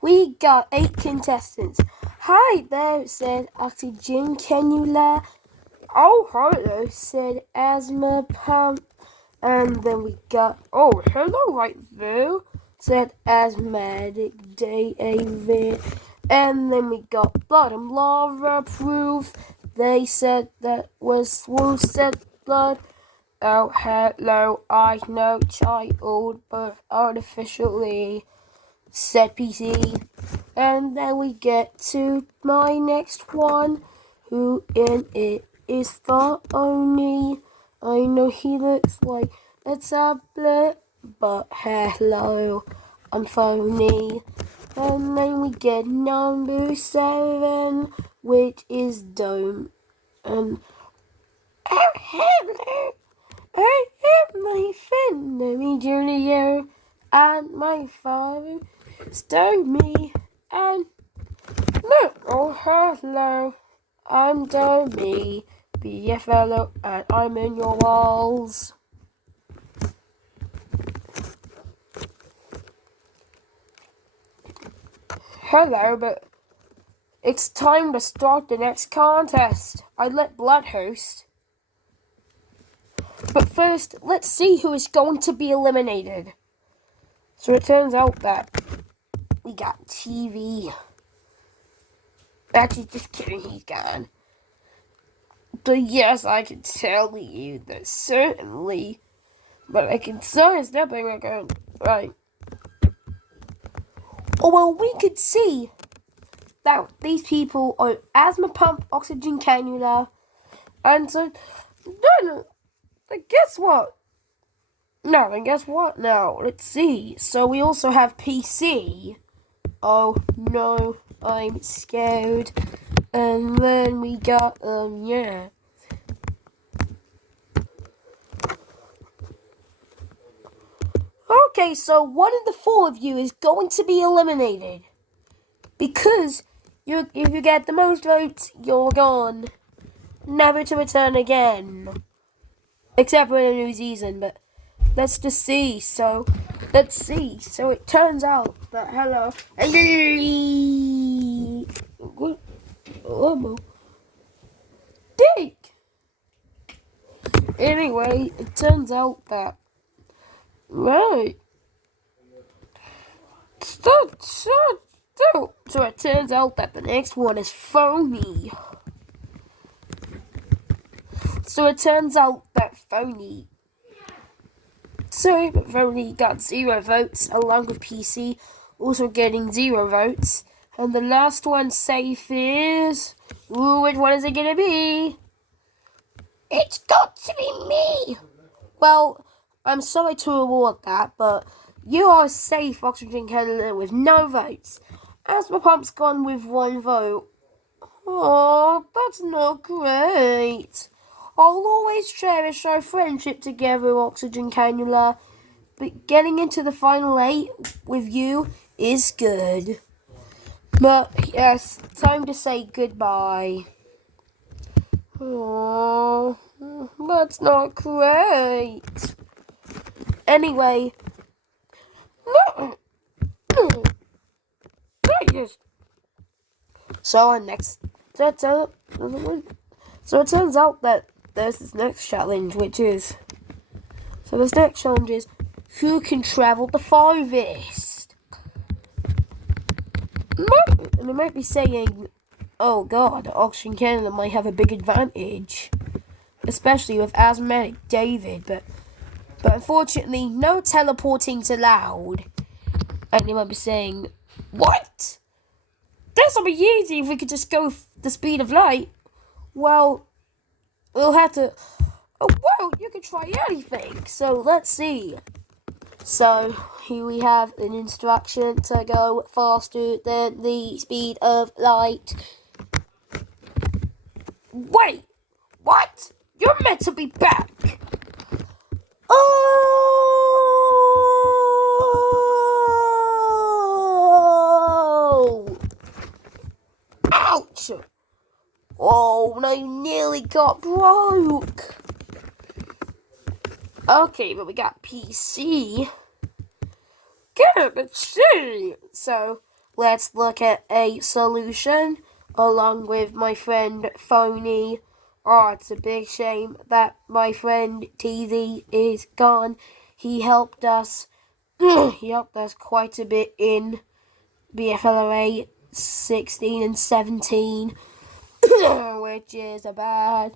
We got 8 contestants. Hi there, said Oxygen Cannula. Oh, hello, said Asthma Pump. And then we got, oh, hello right there, said Asthmatic David. And then we got Bottom Lava Proof. They said that was Swoo said blood. Oh, hello, I know child birth artificially, said PC. And then we get to my next one, who in it is Phony. I know he looks like a tablet, but hello, I'm Phony. And then we get number 7, which is Dome. And oh, hello. I am my friend, Naomi Junior, and my father stole me, and no, oh hello, I'm Domi, BFLOA, and I'm in your walls. Hello, but it's time to start the next contest. I let Blood host. But first, let's see who is going to be eliminated. So it turns out that we got TV. Actually, just kidding, he's gone. But yes, I can tell you that certainly. But I can start stepping again. Right. Oh, well, we could see that these people are Asthma Pump, Oxygen Cannula, and so, no, then guess what? No, then guess what now? Let's see. So we also have PC. Oh, no, I'm scared. And then we got, yeah. Okay, so one of the 4 of you is going to be eliminated. Because if you get the most votes, you're gone. Never to return again. Except for the new season, but let's just see. So, let's see. So it turns out that, hello. What? Oh, Dick! Anyway, it turns out that, right. So it turns out that the next one is Phony. So it turns out that Phony got 0 votes, along with PC also getting 0 votes. And the last one safe is, ooh, which one is it gonna be? It's got to be me! Well, I'm sorry to reward that, but you are safe, Oxygen Candidate, with no votes. Asthma Pump's gone with 1 vote. Oh, that's not great. I'll always cherish our friendship together, Oxygen Cannula. But getting into the final 8 with you is good. But yes, time to say goodbye. Oh, that's not great. Anyway, no. Yes. So it turns out that there's this next challenge, which is, who can travel the farthest? And you might be saying, oh god, Oxygen Canada might have a big advantage, especially with Asthmatic David, but unfortunately, no teleporting's allowed. And you might be saying, what? This will be easy if we could just go the speed of light. Well, we'll have to. Oh, well, you can try anything. So let's see. So here we have an instruction to go faster than the speed of light. Wait, what? You're meant to be back. Oh! Ouch! Oh, I nearly got broke. Okay, but we got PC. Good, let's see. So, let's look at a solution along with my friend Phony. Oh, it's a big shame that my friend TZ is gone. He helped us. He helped us quite a bit in BFLOA 16 and 17, which is bad.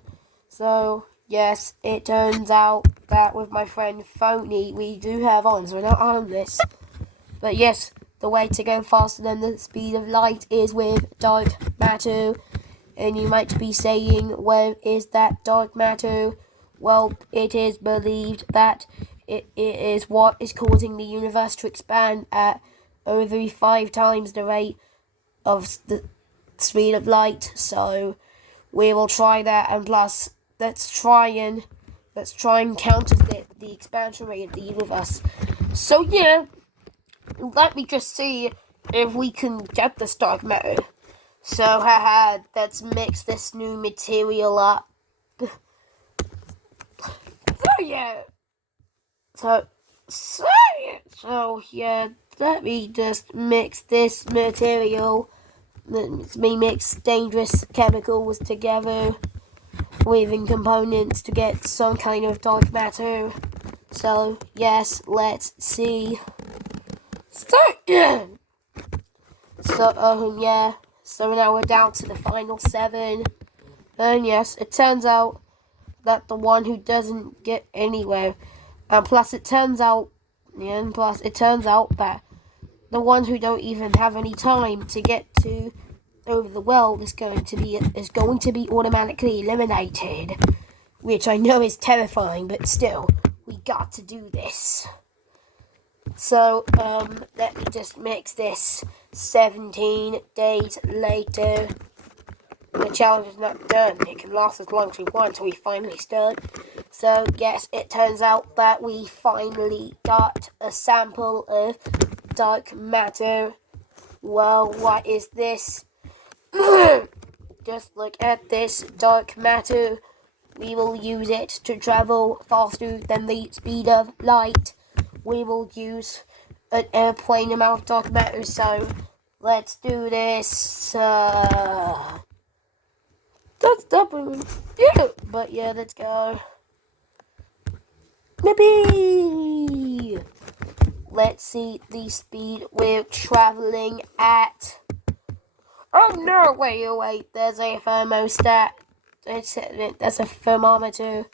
So, yes, it turns out that with my friend Phony, we do have on, so we're not on this. But yes, the way to go faster than the speed of light is with dark matter. And you might be saying, where is that dark matter? Well, it is believed that it is what is causing the universe to expand at over 5 times the rate of the speed of light. So we will try that, and plus let's try and counter the expansion rate of the universe. So yeah, let me just see if we can get this dark matter. So, haha, let's mix this new material up. So, yeah. So, yeah, let me just mix this material. Let me mix dangerous chemicals together, weaving components to get some kind of dark matter. So, yes, let's see. So, yeah. So now we're down to the final 7. And yes, it turns out that the one who doesn't get anywhere, and plus it turns out that the ones who don't even have any time to get to over the world is going to be automatically eliminated, which I know is terrifying, but still, we got to do this. So, let me just mix this. 17 days later. The challenge is not done. It can last as long as we want until we finally start. So, yes, it turns out that we finally got a sample of dark matter. Well, what is this? Just look at this dark matter. We will use it to travel faster than the speed of light. We will use an airplane amount of dark matter, so let's do this. That's double. Yeah, but yeah, let's go. Maybe. Let's see the speed we're traveling at. Oh no, wait, there's a thermostat. There's a thermometer.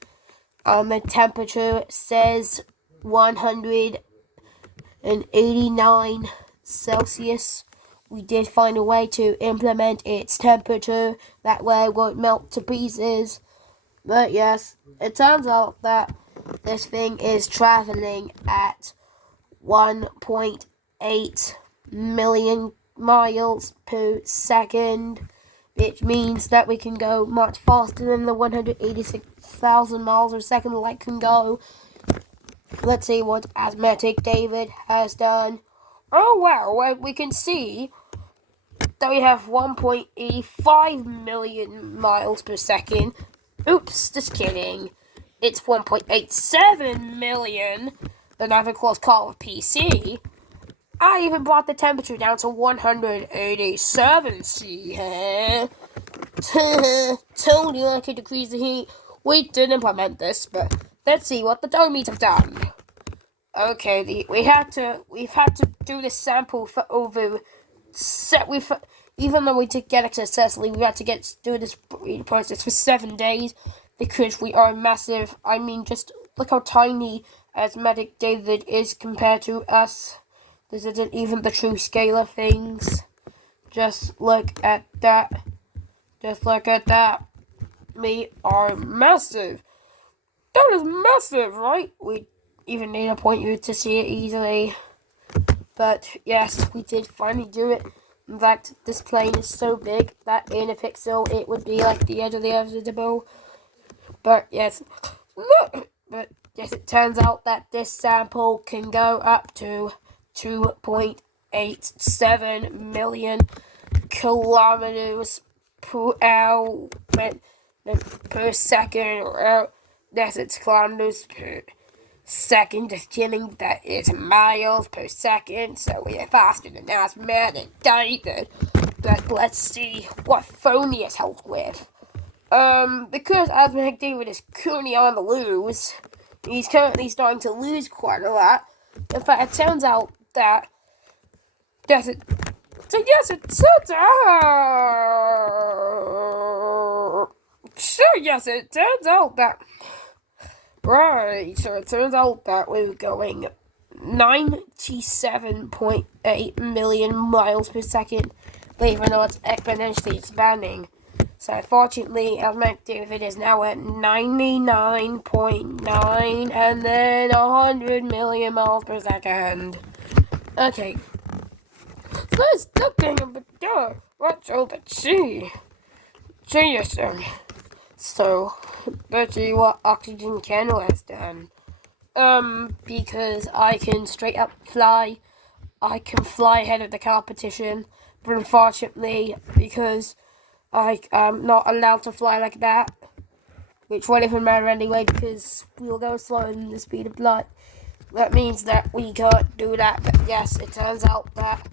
The temperature says 189 Celsius. We did find a way to implement its temperature. That way it won't melt to pieces. But yes, it turns out that this thing is traveling at 1.8 million miles per second, which means that we can go much faster than the 186,000 miles per second light can go. Let's see what Asthmatic David has done. Oh wow, well, we can see that we have 1.85 million miles per second. Oops, just kidding. It's 1.87 million. Another close call with PC. I even brought the temperature down to 187 C. Told you I could decrease the heat. We did implement this, but let's see what the dummies have done. Okay, we've had to do this sample for over even though we did get it successfully, we had to do this process for 7 days because we are massive. I mean, just look how tiny Asthmatic David is compared to us. This isn't even the true scale of things. Just look at that. We are massive. That is massive, right? We even need to point you to see it easily. But yes, we did finally do it. In fact, this plane is so big that in a pixel it would be like the edge of the earth visible. But yes, it turns out that this sample can go up to 2.87 million kilometers per hour per second. Yes, it's kilometers second, assuming that is miles per second, so we are faster than Asman and David. But let's see what phone he has helped with. Because Asman and David is currently on the lose, he's currently starting to lose quite a lot. In fact, it turns out that yes, it turns out. It turns out that. Right, so it turns out that we were going 97.8 million miles per second. Believe it or not, it's exponentially expanding. So unfortunately, Asmac David is now at 99.9 and then 100 million miles per second. Okay, so let's look at the what's all the G? Genius. So, let's see what Oxygen Candle has done. Because I can straight up fly. I can fly ahead of the competition. But unfortunately, because I am not allowed to fly like that, which won't even matter anyway because we'll go slower than the speed of light. That means that we can't do that. But yes, it turns out that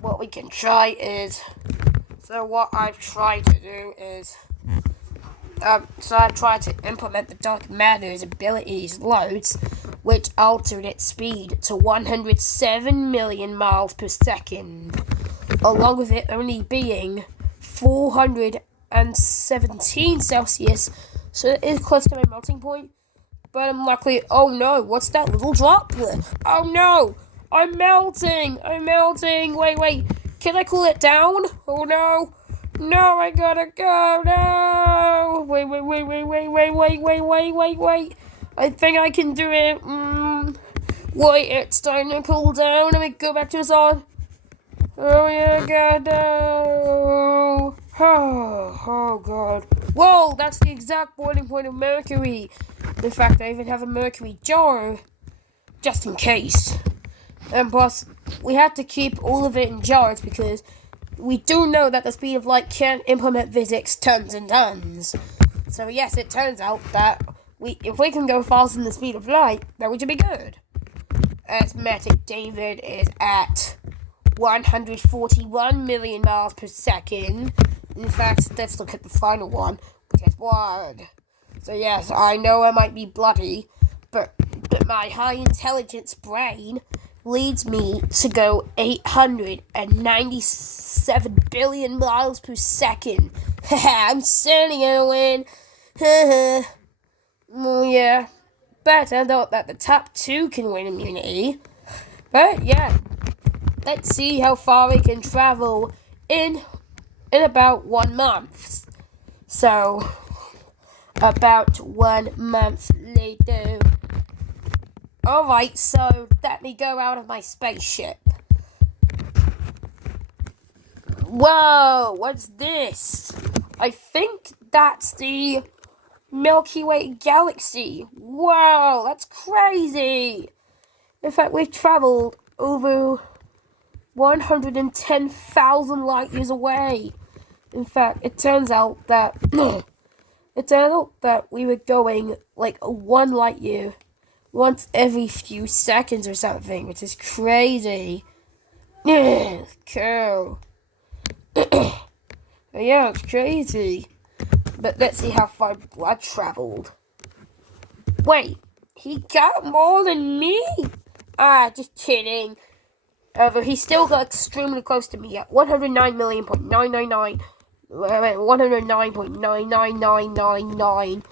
what we can try is... So what I've tried to do is... So I tried to implement the Dark Matter's abilities loads, which altered its speed to 107 million miles per second, along with it only being 417 Celsius, so it is close to my melting point. But I'm luckily, oh no, what's that little droplet? Oh no, I'm melting, wait, can I cool it down? Oh no. No, I gotta go. No. Wait. I think I can do it. Wait, it's starting to cool down. Let me go back to the sun. Oh, yeah, God, no. Oh, God. Whoa, that's the exact boiling point of mercury. In fact, I even have a mercury jar, just in case. And plus, we have to keep all of it in jars because... we do know that the speed of light can implement physics tons and tons. So yes, it turns out that if we can go faster than the speed of light, then we should be good. Asthmatic David is at 141 million miles per second. In fact, let's look at the final one, which is 1. So yes, I know I might be bloody, but my high intelligence brain leads me to go 897 billion miles per second. I'm certainly gonna win. Well, yeah. But it turns out that the top 2 can win immunity. But yeah, let's see how far we can travel in about 1 month. So, about 1 month later. Alright, so let me go out of my spaceship. Whoa, what's this? I think that's the Milky Way galaxy. Whoa, that's crazy. In fact, we've traveled over 110,000 light years away. In fact, it turns out that we were going like 1 light year once every few seconds or something, which is crazy. Yeah, cool. Yeah, it's crazy. But let's see how far blood traveled. Wait, he got more than me? Just kidding. However, he still got extremely close to me at 109.999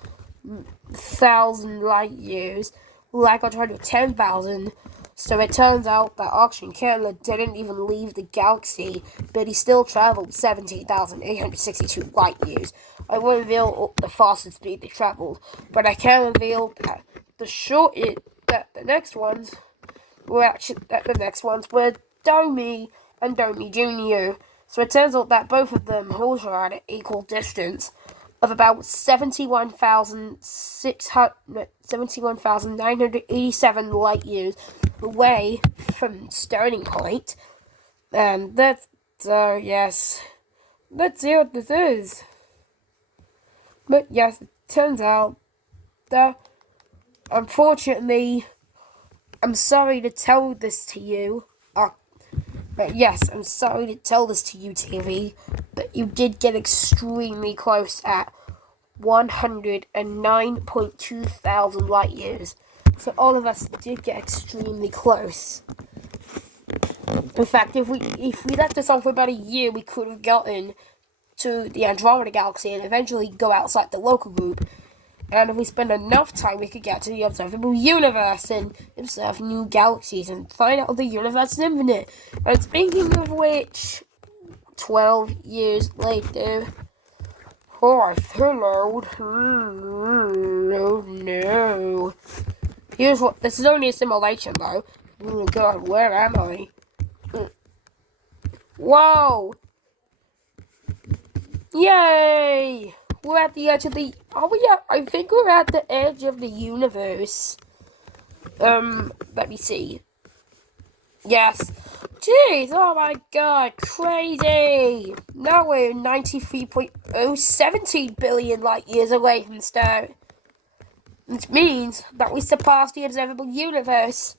thousand light years. Like I tried with 10,000. So it turns out that Oxygen Candle didn't even leave the galaxy, but he still traveled 17,862 light years. I won't reveal the fastest speed they traveled, but I can reveal that the next ones were Domi and Domi Jr. So it turns out that both of them also are at an equal distance of about 71,987 light years away from starting point. And that's, yes. Let's see what this is. But yes, it turns out that, unfortunately, I'm sorry to tell this to you. But yes, I'm sorry to tell this to you, TV, but you did get extremely close at 109.2 thousand light years. So all of us did get extremely close. In fact, if we left this on for about a year, we could have gotten to the Andromeda Galaxy and eventually go outside the local group. And if we spend enough time, we could get to the observable universe and observe new galaxies and find out the universe is infinite. And speaking of which, 12 years later, oh, hello. Oh no. Here's what, this is only a simulation though. Oh god, where am I? Whoa! Yay! We're at the edge of the... Are we at... I think we're at the edge of the universe. Let me see. Yes. Jeez, oh my god, crazy! Now we're 93.017 billion light years away from the star. Which means that we surpassed the observable universe.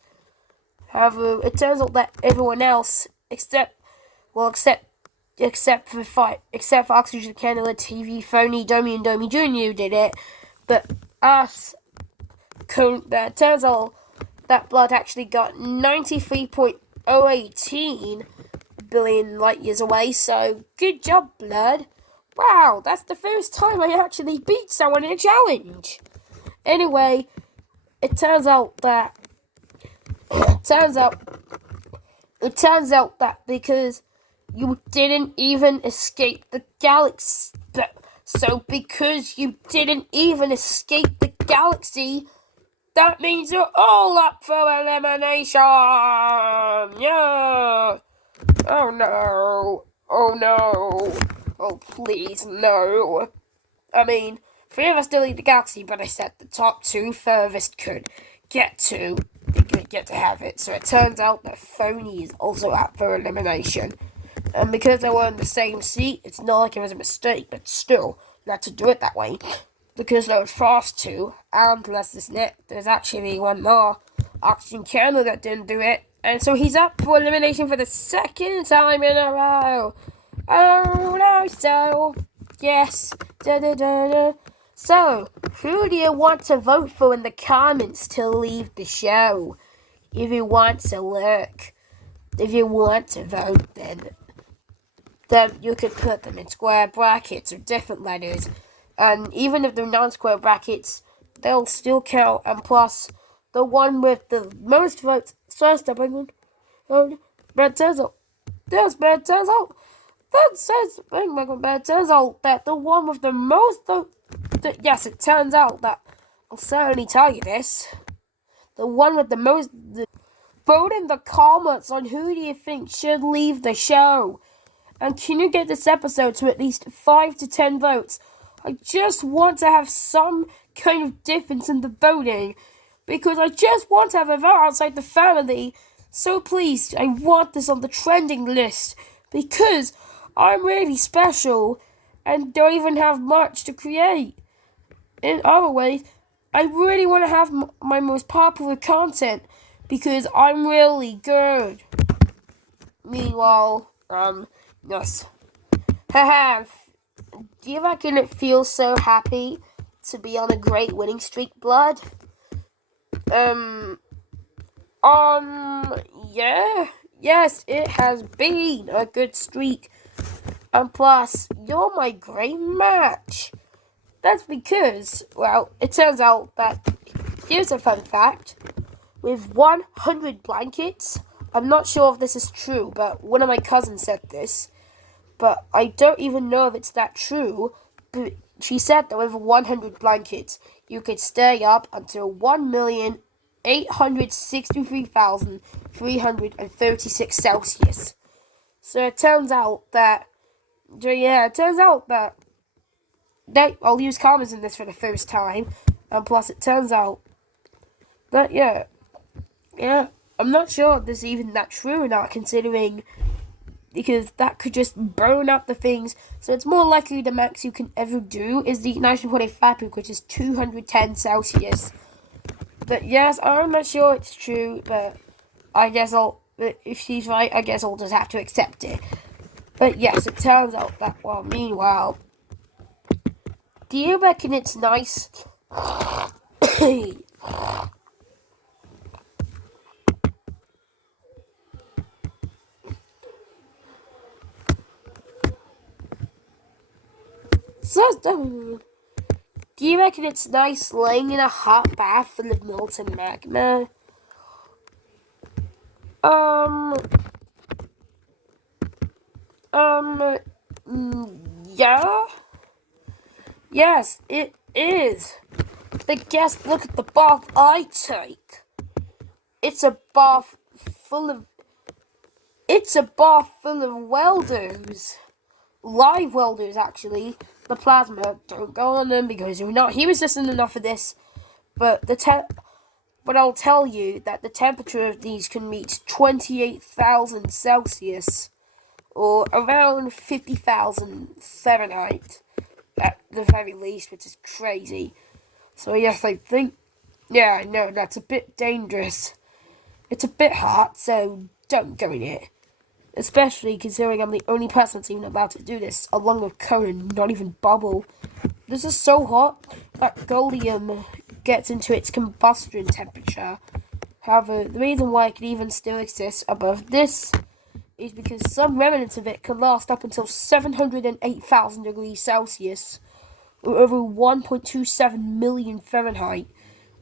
However, it turns out that everyone else, except for Oxygen Candela, TV, Phony, Domi, and Domi Jr. did it, but us, it turns out that Blood actually got 93.018 billion light years away, so good job, Blood. Wow, that's the first time I actually beat someone in a challenge. Anyway, it turns out that because you didn't even escape the galaxy. So because you didn't even escape the galaxy, that means you're all up for elimination. Yeah. Oh no. Oh no. Oh please no. I mean, 3 of us still leave the galaxy, but I said the top 2 furthest could get to have it. So it turns out that Phony is also up for elimination. And because they were in the same seat, it's not like it was a mistake, but still, you had to do it that way. Because there was fast 2, and plus there's actually one more, Oxygen Candle, that didn't do it. And so he's up for elimination for the 2nd time in a row. Oh no, so, yes, So, who do you want to vote for in the comments to leave the show? If you want to look, if you want to vote, then you could put them in square brackets or different letters. And even if they're non-square brackets, they'll still count. And plus, the one with the most votes, bad turns out, that the one with the most votes, yes, it turns out that, I'll certainly tell you this, the one with the most, vote in the comments on who do you think should leave the show. And can you get this episode to at least 5 to 10 votes? I just want to have some kind of difference in the voting, because I just want to have a vote outside the family. So please, I want this on the trending list, because I'm really special and don't even have much to create. In other ways, I really want to have my most popular content, because I'm really good. Meanwhile, yes. Haha, do you reckon it feels so happy to be on a great winning streak, Blood? Yeah. Yes, it has been a good streak. And plus, you're my great match. That's because, well, it turns out that, here's a fun fact, with 100 blankets, I'm not sure if this is true, but one of my cousins said this, but I don't even know if it's that true, but she said that with 100 blankets, you could stay up until 1,863,336 Celsius. So it turns out that, I'll use commas in this for the first time, and plus it turns out that, I'm not sure if this is even that true or not, considering, because that could just burn up the things. So it's more likely the max you can ever do is the ignition point fabric, which is 210 Celsius. But yes, I'm not sure it's true, but I guess if she's right, I guess I'll just have to accept it. But yes, it turns out that, well, meanwhile, do you reckon it's nice? Do you reckon it's nice laying in a hot bath full of molten magma? Um, yeah? Yes, it is. But guess, look at the bath I take. It's a bath full of... It's a bath full of welders. Live welders, actually. The plasma, don't go on them because you're not heat resistant enough for this. But but I'll tell you that the temperature of these can reach 28,000 Celsius, or around 50,000 Fahrenheit, at the very least, which is crazy. So yes, I think, yeah, I know, that's a bit dangerous. It's a bit hot, so don't go in it. Especially considering I'm the only person that's even allowed to do this, along with Cohen, not even Bubble. This is so hot that goldium gets into its combustion temperature. However, the reason why it can even still exist above this is because some remnants of it can last up until 708,000 degrees Celsius, or over 1.27 million Fahrenheit,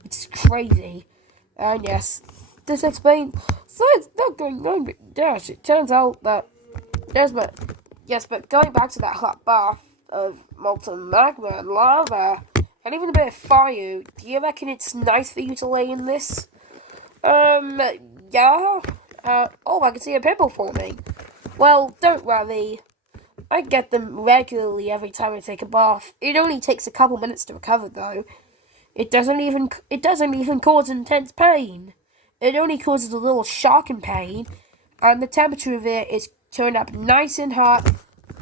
which is crazy. And yes, this explains. So it's not going on, but yes, it turns out that but going back to that hot bath of molten magma and lava, and even a bit of fire, do you reckon it's nice for you to lay in this? Yeah. Oh, I can see a pimple forming. Well, don't worry. I get them regularly every time I take a bath. It only takes a couple minutes to recover, though. It doesn't even cause intense pain. It only causes a little shock and pain, and the temperature of it is turned up nice and hot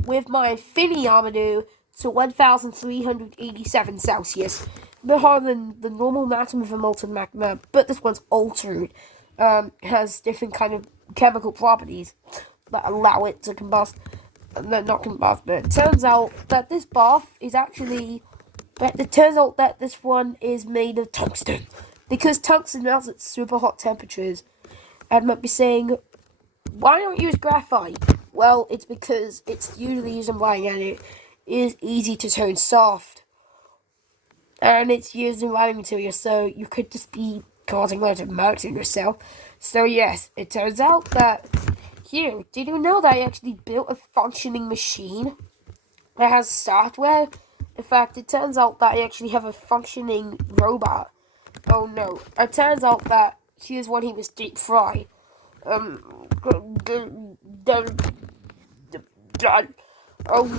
with my infinity armadillo to 1,387 Celsius. A bit hotter than the normal maximum of molten magma, but this one's altered. Has different kind of chemical properties that allow it to combust. No, not combust, but it turns out that this bath is actually... But it turns out that this one is made of tungsten. Because tungsten melts at super hot temperatures. And might be saying, why don't you use graphite? Well, it's because it's usually used in writing and it is easy to turn soft. And it's used in writing material, so you could just be causing loads of marks in yourself. So yes, it turns out that here, did you know that I actually built a functioning machine that has software? In fact, it turns out that I actually have a functioning robot. Oh no, it turns out that here's when he was deep fried. Oh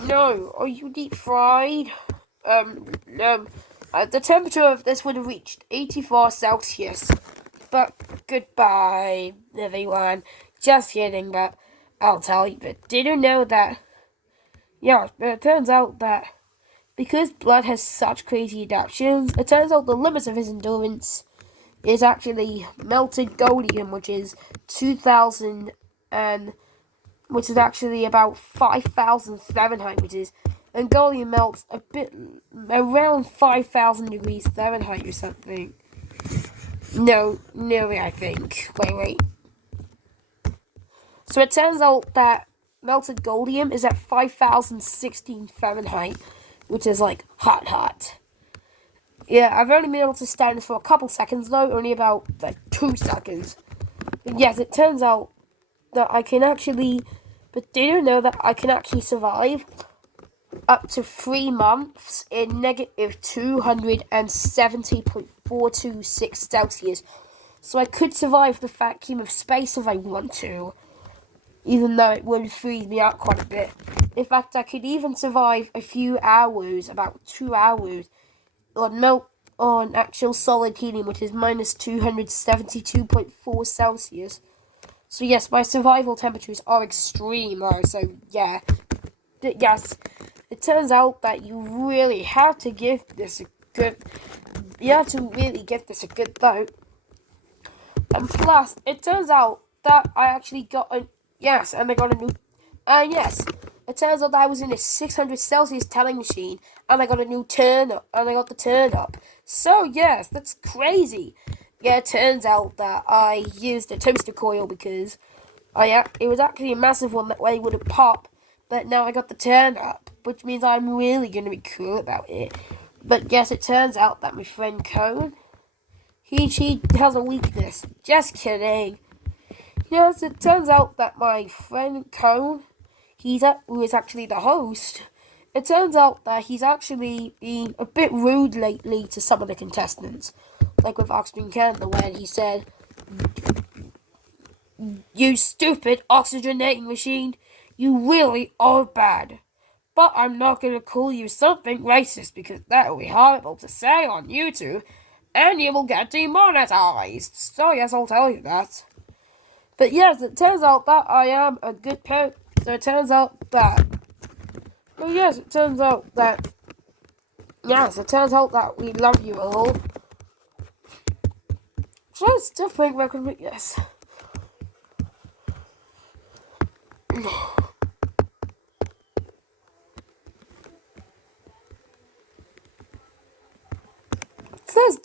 no, are you deep fried? The temperature of this would have reached 84 Celsius. But goodbye, everyone. Just kidding, but I'll tell you. But did you know that? Yeah, but it turns out that because blood has such crazy adaptations, it turns out the limits of his endurance is actually melted goldium, which is 2,000 and which is actually about 5,000 Fahrenheit, and goldium melts a bit around 5,000 degrees Fahrenheit or something. No, I think. Wait. So it turns out that melted goldium is at 5,016 Fahrenheit, which is like hot. Yeah, I've only been able to stand this for a couple seconds though, only about like 2 seconds. But yes, it turns out that I can actually... But did you know that I can actually survive up to 3 months in negative 270.426 Celsius? So I could survive the vacuum of space if I want to, even though it would freeze me out quite a bit. In fact, I could even survive a few hours, about 2 hours, on actual solid helium, which is minus 272.4 Celsius. So yes, my survival temperatures are extreme though, so yeah. Yes, it turns out that you really have to give this a good you have to really give this a good vote. And plus, it turns out that I actually got a yes, and I got a new. Yes, it turns out that I was in a 600 Celsius telling machine, and I got a new turn up, and I got the turn up. So yes, that's crazy. Yeah, it turns out that I used a toaster coil because it was actually a massive one that way would have popped, but now I got the turn up, which means I'm really gonna be cool about it. But yes, it turns out that my friend Cone, she has a weakness. Just kidding. Yes, it turns out that my friend Cone, who is actually the host, it turns out that he's actually been a bit rude lately to some of the contestants. Like with Oxygen Candle, when he said, "You stupid oxygenating machine, you really are bad. But I'm not going to call you something racist because that would be horrible to say on YouTube, and you will get demonetized. So yes, I'll tell you that. But yes, it turns out that I am a good person. So it turns out that. But yes, it turns out that. Yes, it turns out that we love you all. So I still think recommend yes. Says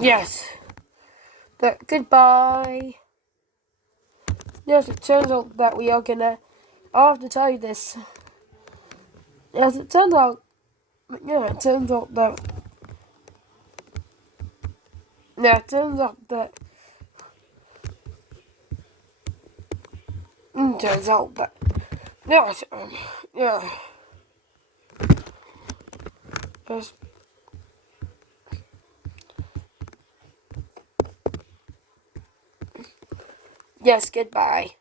yes. But goodbye. Yes, it turns out that we are gonna. I'll have to tell you this. Yes, it turns out. Yeah, it turns out that. Yeah, it turns out that. Turns out that. Yes, yeah. Yes. Yes, goodbye.